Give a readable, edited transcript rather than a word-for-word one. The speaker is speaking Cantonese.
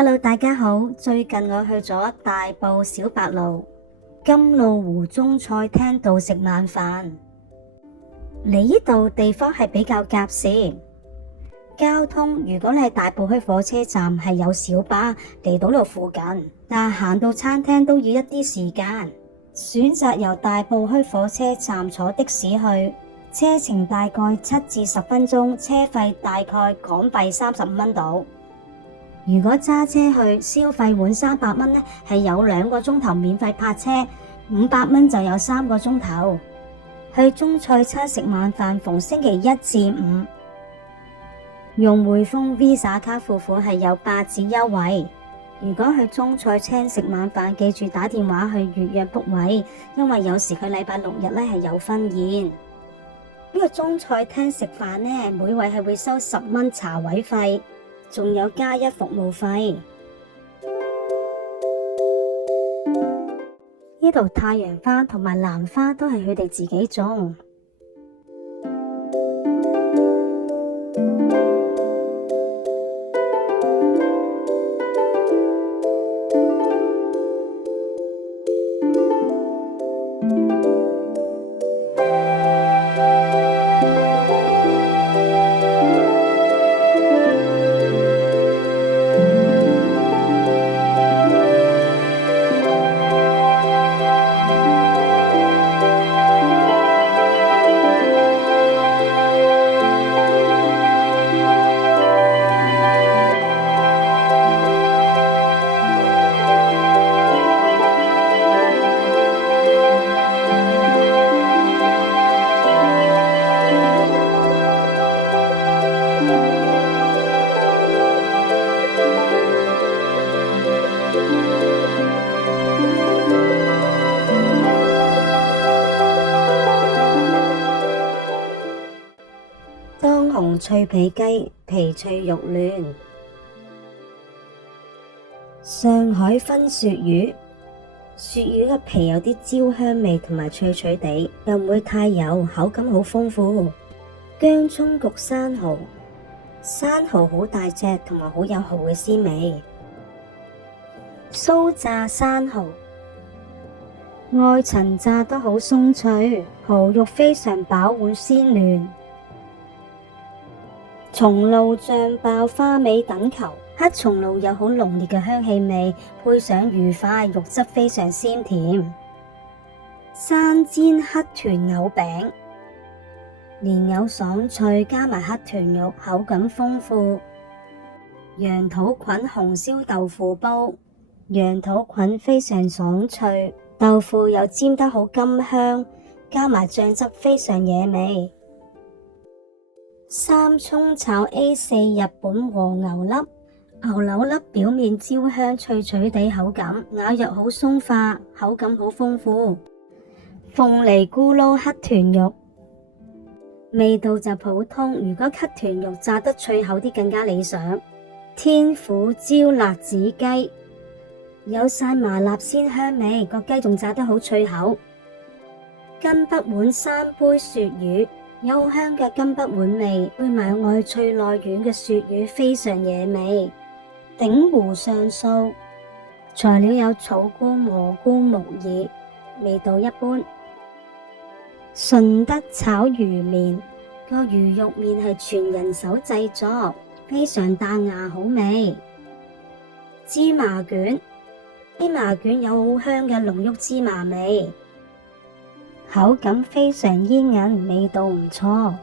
Hello，大家好。最近我去咗大埔小白鷺金露湖中菜廳度食晚飯。嚟呢度地方係比較夾線，交通如果你係大埔墟火車站係有小巴嚟到度附近，但行到餐廳都要一啲時間。選擇由大埔墟火車站坐的士去，車程大概7至10分鐘，車費大概港幣35蚊度。如果揸車去，消費滿300蚊呢，係有2個鐘頭免費泊車，500蚊就有3個鐘頭。去中菜餐食晚飯，逢星期1至5，用匯豐 Visa 卡付款係有8折優惠。如果去中菜餐食晚飯，記住打電話去預約 book 位，因為有時佢禮拜6日呢係有婚宴。呢個中菜廳食飯呢，每位係會收10蚊茶位費，仲有加1服務費。呢度太陽花同埋蘭花都係佢哋自己種。當紅脆皮雞，皮脆肉嫩。上海分鱈魚，鱈魚嘅皮有啲焦香味同埋脆脆地，又唔會太油，口感好豐富。薑蔥焗生蠔，生蠔好大隻同埋好有蠔嘅鮮味。酥炸生蠔，外層炸得好鬆脆，蠔肉非常飽滿鮮嫩。松露醬爆花尾等球，黑松露有好濃烈嘅香氣味，配上魚塊，肉質非常鮮甜。生煎黑豚柳餅，蓮藕爽脆，加埋黑豚肉，口感豐富。羊肚菌紅燒豆腐煲，羊肚菌非常爽脆，豆腐又煎得好甘香，加埋醬汁非常惹味。三蔥炒 A4 日本和牛粒，牛柳粒表面焦香脆脆地口感，咬入好鬆化，口感好豐富。鳳梨咕嚕黑豚肉，味道就普通，如果黑豚肉炸得脆口啲更加理想。天婦椒辣子雞，有晒麻辣鮮香味，個雞仲炸得好脆口。金不碗三杯鱈魚，幽香嘅金不碗味，配埋外脆內軟嘅鱈魚，非常惹味。鼎湖上素，材料有草菇、蘑菇、木耳，味道一般。順德炒魚麵，個魚肉麵係全人手製作，非常彈牙好味。芝麻卷，芝麻卷有好香嘅濃郁芝麻味，口感非常煙韌，味道唔錯。